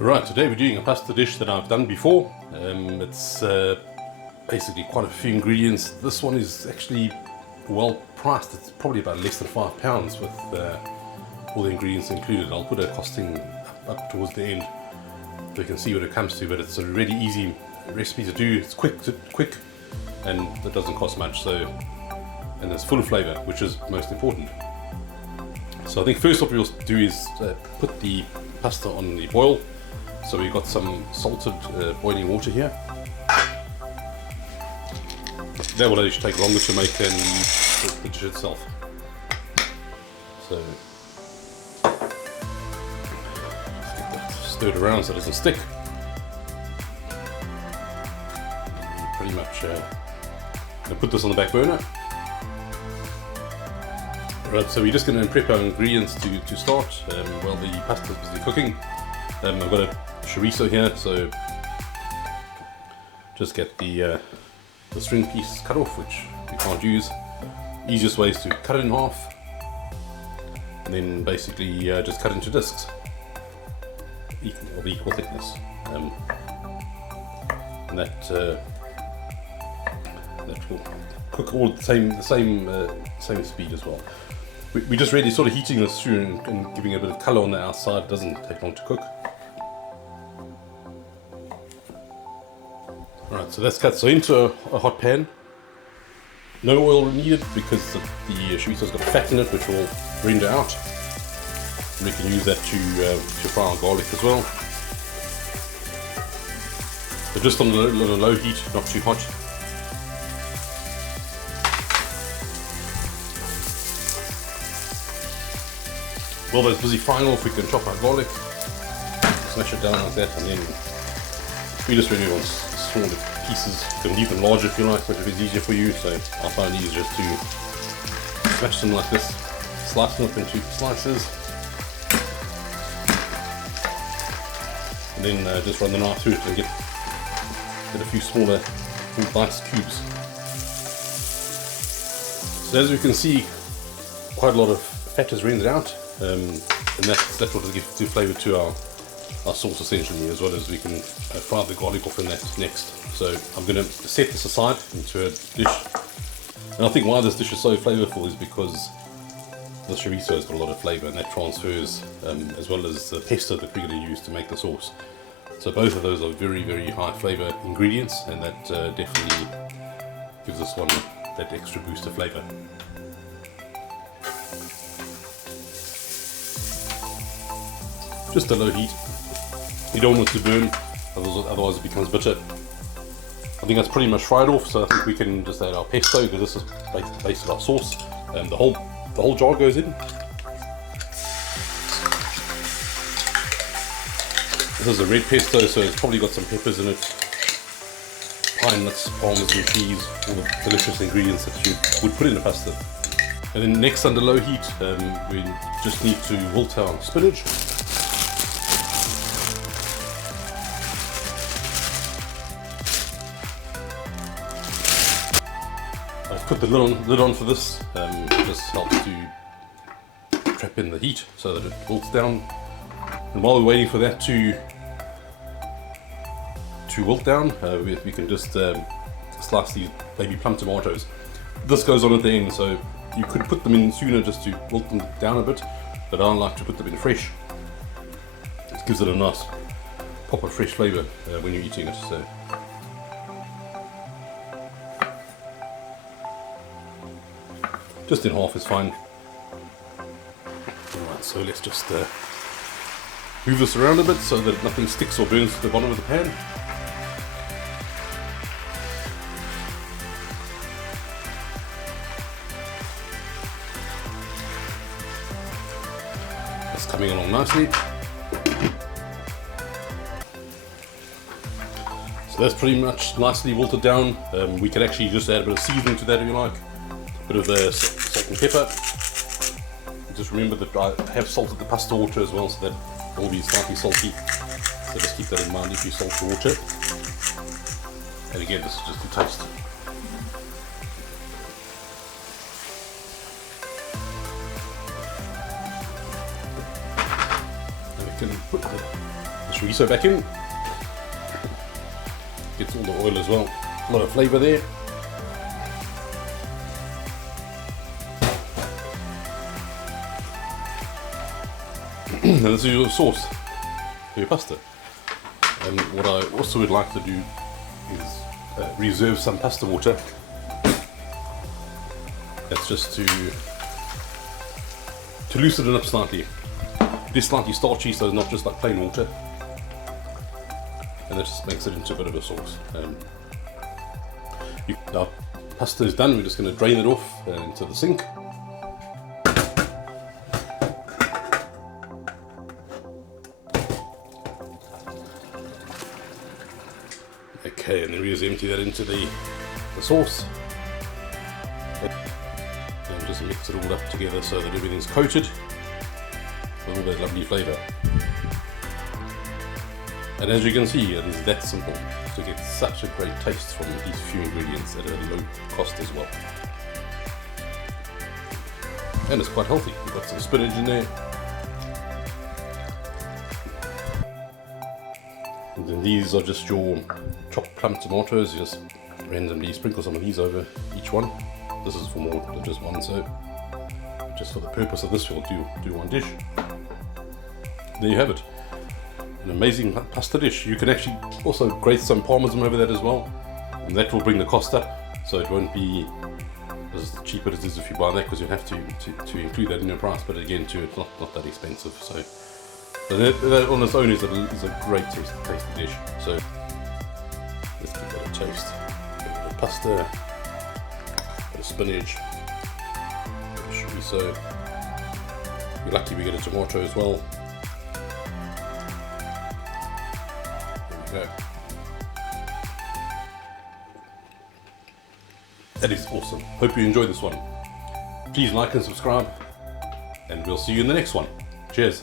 Right, today we're doing a pasta dish that I've done before. It's basically quite a few ingredients. This one is actually well priced. It's probably about less than £5 with all the ingredients included. I'll put a costing up towards the end so you can see what it comes to, but it's a really easy recipe to do. It's quick and it doesn't cost much, and it's full of flavour, which is most important. So I think first what we'll do is put the pasta on the boil. So we've got some salted boiling water here. That will actually take longer to make than the dish itself. So get that stirred around so it doesn't stick. And pretty much I'll put this on the back burner. Right, so we're just going to prep our ingredients to start while the pasta is busy cooking. I've got a chorizo here, so just get the string piece cut off, which we can't use. Easiest way is to cut it in half and then basically just cut into discs of equal thickness, and that will cook all at the same speed as well. We're just really sort of heating this through and giving a bit of colour on the outside. It doesn't take long to cook. Right, so that's cut into a hot pan. No oil needed because the chorizo's got fat in it, which will render out. And we can use that to fry our garlic as well. So just on a low heat, not too hot. While that's busy frying off, we can chop our garlic, smash it down like that, and then we just really want smaller pieces. You can leave them larger if you like, but if it's easier for you, so I find it easier just to smash them like this, slice them up into slices, and then just run the knife through it and get a few smaller nice cubes. So as we can see, quite a lot of fat is rendered out, and that's what will give flavour to our sauce essentially, as well as we can fry the garlic off in that next. So I'm going to set this aside into a dish, and I think why this dish is so flavourful is because the chorizo has got a lot of flavour, and that transfers as well as the pesto that we're going to use to make the sauce. So both of those are very, very high flavour ingredients, and that definitely gives this one that extra boost of flavour. Just a low heat. You don't want it to burn, otherwise it becomes bitter. I think that's pretty much fried off, so I think we can just add our pesto, because this is the base of our sauce. The whole jar goes in. This is a red pesto, so it's probably got some peppers in it, pine nuts, Parmesan cheese, all the delicious ingredients that you would put in a pasta. And then next, under low heat, we just need to wilt our spinach. I've put the lid on for this. It just helps to trap in the heat so that it wilts down. And while we're waiting for that to wilt down, we can just slice these baby plum tomatoes. This goes on at the end, so you could put them in sooner just to wilt them down a bit, but I like to put them in fresh. It gives it a nice pop of fresh flavour when you're eating it. So just in half is fine. Alright, so let's just move this around a bit so that nothing sticks or burns to the bottom of the pan. It's coming along nicely. So that's pretty much nicely wilted down. We can actually just add a bit of seasoning to that if you like. A bit of the salt and pepper. Just remember that I have salted the pasta water as well, so that it will be slightly salty. So just keep that in mind if you salt the water. And again, this is just to taste. And we can put the chorizo back in. Gets all the oil as well. A lot of flavour there. And this is your sauce for your pasta. And what I also would like to do is reserve some pasta water. That's just to loosen it up slightly. It is slightly starchy, so it's not just like plain water. And that just makes it into a bit of a sauce. Our pasta is done, we're just going to drain it off into the sink. Okay, and then we just empty that into the sauce. And just mix it all up together so that everything's coated with all that lovely flavour. And as you can see, it is that simple to get such a great taste from these few ingredients at a low cost as well. And it's quite healthy. We've got some spinach in there. And then these are just your chopped plumb tomatoes. You just randomly sprinkle some of these over each one. This is for more than just one, so just for the purpose of this we'll do one dish. There you have it. An amazing pasta dish. You can actually also grate some Parmesan over that as well, and that will bring the cost up, so it won't be as cheap as it is if you buy that, because you have to include that in your price, but again too, it's not that expensive. So that on its own is a great tasty dish. So let's give that a taste. A bit of pasta, a bit of spinach, a bit of chorizo. We're lucky we get a tomato as well. There we go. That is awesome. Hope you enjoyed this one. Please like and subscribe, and we'll see you in the next one. Cheers.